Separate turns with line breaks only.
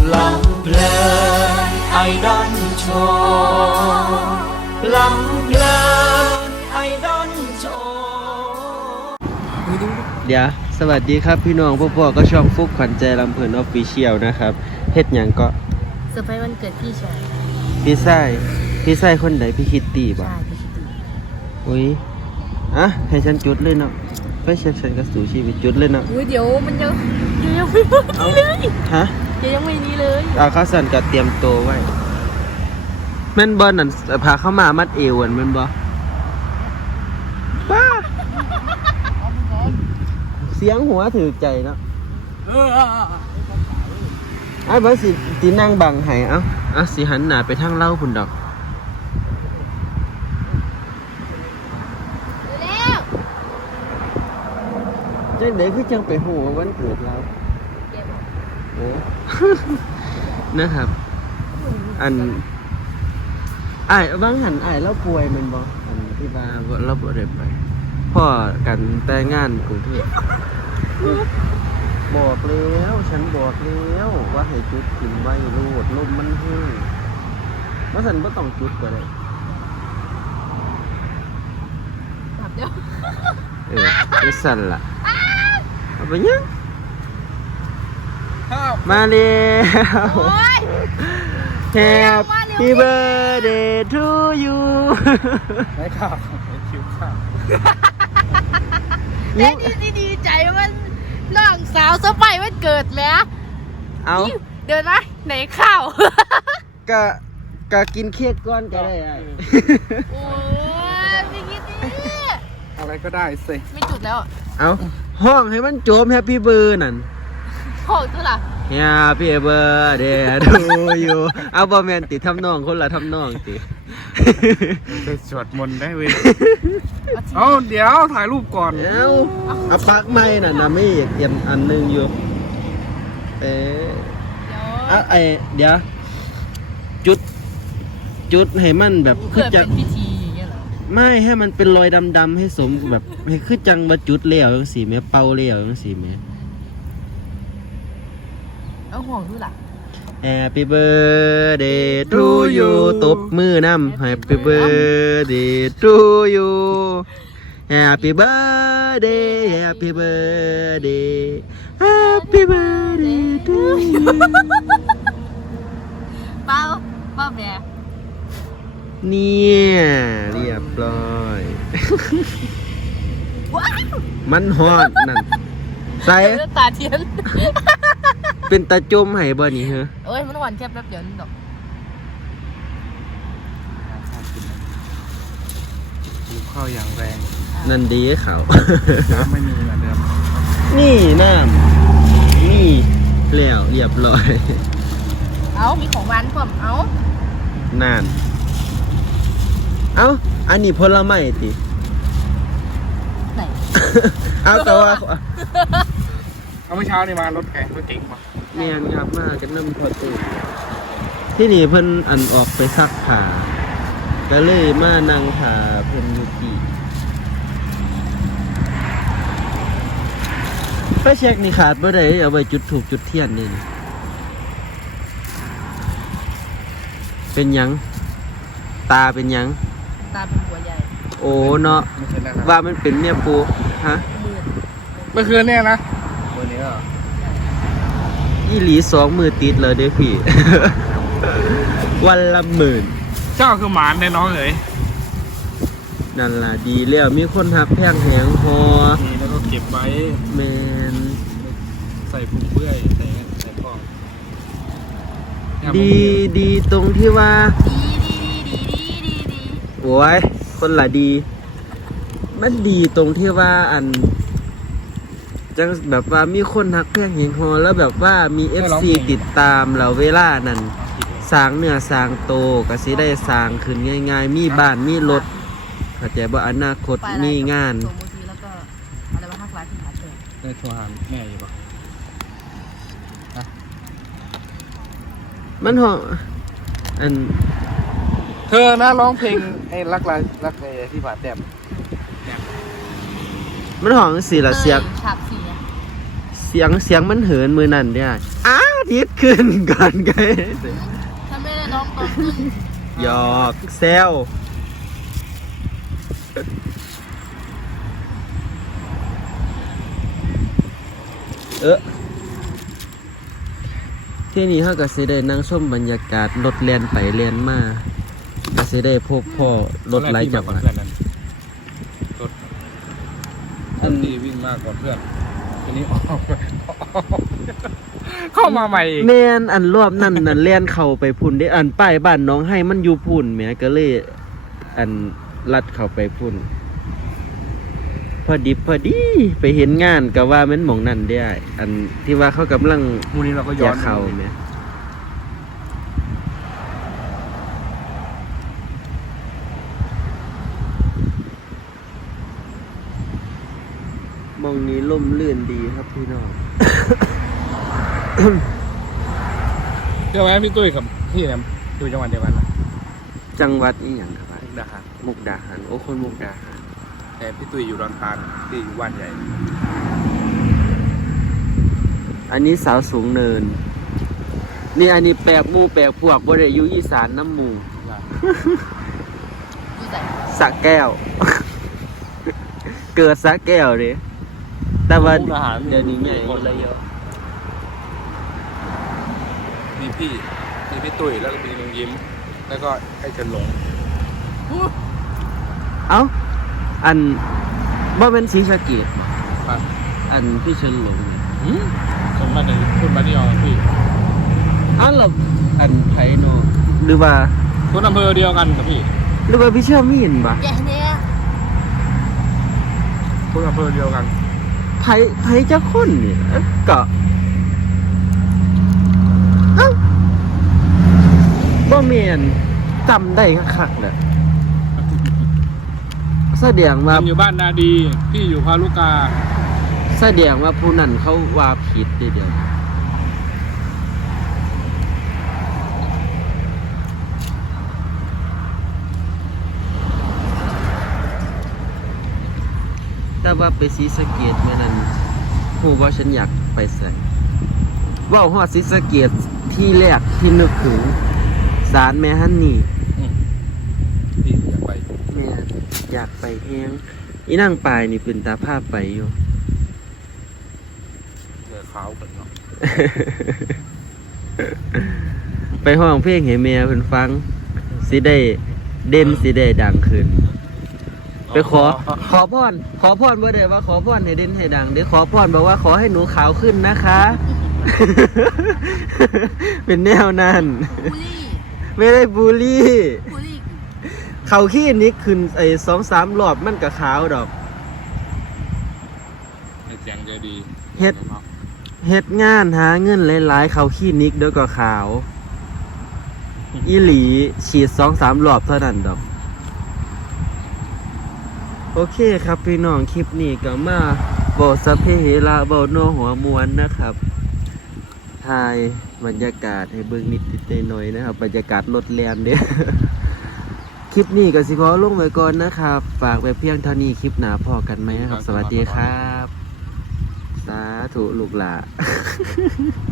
ลำเพลินไอดอนโชว์ลำเพลินไอดอนโชว์
เดี๋ยวสวัสดีครับพี่น้องพวกพ่อก็ช่องฟุกขวัญใจลำเพลินออฟฟิเชียลนะครับเฮ็ดหยังก็
เซอร์ไพรส์วันเกิดพี่ชาย
พี่ไส้คนไหนพี่คิตตี้บ่
ใช่พี่คิดดี
อุ้ยอ่ะให้ฉันจุดเลยเนาะไปเช็คฉันกับสู่ชีวิตจุดเลยเนาะ
อุ้ยเดี๋ยวมันยังไม่พอดีเลย
ฮะ
ยังไม่นี้เลย
เอาข้าวสันก็เตรียมตัวไว้แม่นบอลนั่นพาเข้ามามัดเอวแม่นบ่ป้าเสียงหัวถือใจเนาะไอ้เบิร์ดสินั่งบังให้เอ้าสิหันหน้าไปทางเล่าพุ่นดอกจังได๋คือจังไปฮู้ว่าวันเกิดเราโอ้ นะครับอันอ้ายบางหันอ้ายเราป่วยแม่นบ่อันที่ว่าเราบ่ได้ไปพ่อกันแต่งานกรุงเทพบอกแล้วฉันบอกแล้วว่าให้จุดกินไว้รูดลมมันแห้งว่าฉันบ่ต้องจุดก็ได้
เดี๋ยว
ไม่สั่นล่ะเอาไปยังมาแล้ว Happy birthday to you
ไม่ข่าวไม่คิวข่าว
ดีใจมันน้องสาวเซอร์ไพรส์วันเกิดแม่
เอา
เดินมาไหนข้าว
ก็กินเค้กก้อนก็ได้
โอ้ยพี่คิดดี
อะไรก็ได้สิ
ไม่จุดแล้ว
เอาห้องให้มันโจม Happy birthday นั่น
ของตัวล่ะ
Happy birthday to you เอาบ่แม่นติทำนองคนละทำนองติ
จะสวดมนต์ได้เว้ยเอาเดี๋ยวถ่ายรูปก่อน
เอาปลั๊กไม้น่ะนะไม่เตรียมอันนึงอยู่เดี๋ยวจุดให้มันแบบ
เพื่อเป็นพิธีอย่างเงี้ยเหรอ
ไม่ให้มันเป็นรอยดำๆให้สมแบบให้คือจังมาจุดเลี้ยวจังสีแม่เป่าเลี้ยวจังสีแม่
เอาห่วงด้วยล่ะ
Happy birthday to you ตบมือนำ Happy birthday to you Happy birthday Happy birthday Happy birthday to you
เป้าแม่
เนี่ยเรียบร้อย
ว้าว
มันฮอดนั่นใส่
ตาเทียน
เป็นตาจุ่มให้บ่นี่เหรอ
เอ้ยมันหวานแค่แป๊บเดียวนี่ดอก
ดูข้าวอย่างแรง
นั่นดีเขา
น้ำไม่มีเหมือนเดิม
นี่น้ำนี่แล้วเรียบร้อย
เอามีของหวานพร้อมเอา
นานอันนี้ผลไม้ติ
ไหน
เอาแต่ว่า
เอาเมื่อเช้านี่มารถเก๋งมา
แม่นครับมากันน้ำพอตูที่นี่เพิ่นอันออกไปซักผ้าก็เลยมานั่งผ้าเพิ่นอยู่ที่ไปเช็คนี่ขาดบ่ได้เอาไว้จุดถูกจุดเทียนนี่เป็นหยังตาเป็นหยัง
ตาเป็นหัวใหญ่
โอ้เนาะ
ไม่ใช่นะครับ
ว่ามันเป็นเนี่ยปูฮะ
มืด
เมื่อคืนเนี่ยนะวันนี้เหรอ
อีหลี2 มือติดเลยเด้อพี่ วันละ10,000
เจ้าคือหมานในน้องเอ๋ย
นั่นล่ะดีแล้วมีคนหักแพงแหงฮอ
นี่แล้วก็เก็บไว้
แมน
ใส่ผงเบื้อยใส่พ่อ
ดีตรงที่ว่า
ดี
โอ้ยคนละดี มันดีตรงที่ว่าอันจังแบบว่ามีคนหักแพงแหงฮอแล้วแบบว่ามี FC ติดตามเราเวลานั้นสร้างเนื้อสร้างโตก็สิได้สร้างขึ้นง่ายๆมีบ้านมีรถเข้าใจบ่อนาคตมีงาน
ตัวมูทีแล้วก็อะไรว่าหักร้ายที่หาเจอ
ได้โทรหาแม่อยู่ปะ
มันห้องอัน
เธอนะร้องเพลงไอ้รักไอ้ที่บาดแต้ม
มันห้องสิละเสียง
ฉาบสีอะ
เสียงมันเหินมือนั่นเด้ออ้าวอาทิตย์ขึ้นก่อนไง
ถ้าไม่ได้น้องตอนขึ้น
หยอกแซวที่นี่เขาก็สิได้นั่งชมบรรยากาศรถแล่นไปแล่นมาก็สิได้พบพ่อรถไหลจังหวัด
เพื่อนนั้นรถอันนี้วิ่งมากกว่าเพื่อนอันนี้ออกเข้ามาใหม่อีก
แม่นอันรอบนั้นนั่นแล่นเข้าไปพุ่นได้อันป้ายบ้านน้องให้มันอยู่พุ่นแหมก็เลยอันลัดเข้าไปพุ่นพอดิบพอดีไปเห็นงานก็ว่ามันหม่องนั่นได้อันที่ว่าเขากำลัง
มูนี้เราก็
อ
ย้อย
าน กเข้าแหมมองนี้ล่มลื่นดีครับพี่น้อง
เดี๋ยวไว้พี่ตุ้ยกับพี่เนี่ยอยู่จังหวัดเดียวกันนะ
จังหวัดนี้อย่างครับ
มุกดาหาร
มุกดาหารโอ้คนมุกดาหาร
แต่พี่ตุ้ยอยู่ดอนตาลที่อยู่บ้านใหญ่
อันนี้สาวสูงเนิน นี่อันนี้แปลกหมู่แปลกพวกบ่ได้อยู่อีสานน้ำหมู
อยู่ไหน
สระแก้ว เกิดสระแก้วเด้แต่ว่าเดี๋ยวนี้ใหญ่หมดเลยเยอะ
มีพี่ตุ้ยแล้วก็มีลุงยิ้ม แล้วก็ไอ้เฉินหลง
เอ้าอันบ่เป็นสีสะเกด
ครับ
อันพี่เชิญหลงนี่
คนบ้านไหนคนบ้านที่ยองพี่
อ้าวเราอันไผโนหรือว่า
คนอำเภอเดียวกันกับพี่
หรือว่าพี่เชื่อมีนปะ
แกเนี่ย
คนอำเภอเดียวกัน
ไผจะคนนี่ก็เอ้าบ่แม่นจำได้คักๆแหละแสดงว่า
ทำอยู่บ้านนาดี พี่อยู่พาลุกา
แสดงว่าผู้นั้นเขาว่าผิดเดียวแต่ว่าไปศรีสะเกษเมื่อนั้นหูว่าฉันอยากไปใส่ว่าวฮอดศรีสะเกษที่แรกที่นึกถึงศาลแม่ฮันนี่
พี่อยากไป
แม่อยากไปเองอีนั่งปลายนี่เป็นตาภาพไปอยู่
เจอขาวกันเนาะ
ไปห้องเพลงให้แม่เพิ่นฟังสิได้เด่นสิได้ดังขึ้น ไปขอพรบ่ได้ว่าขอพรให้เด่นให้ดังเดี๋ยวขอพรบอกว่าขอให้หนูขาวขึ้นนะคะ เป็นแนวนั้น
บูลลี่
ไม่ได้บูลลี่
บูลลี่
เขาขี้นี้ขึ้นไอ้2-3 รอบมันก็ขาวดอก
เสียงจะดี
เฮ็ดงานหาเงินหลายๆเขาขี้นิกเดี๋ยวก็ขาว อีหลีฉีด2-3 รอบเท่านั้นดอก โอเคครับพี่น้องคลิปนี้ก็มาบอกสพเพเหระบอกโนหัวมวนนะครับถ่ายบรรยากาศให้เบิ่งนิดๆหน่อยๆนะครับบรรยากาศรถแล่นเด้ คลิปนี้ก็สิขอลงไว้ก่อนนะครับ ฝากไว้เพียงเท่านี้คลิปหน้าพอกันไหมครับ สวัสดีครับ สาธุลูกหลาน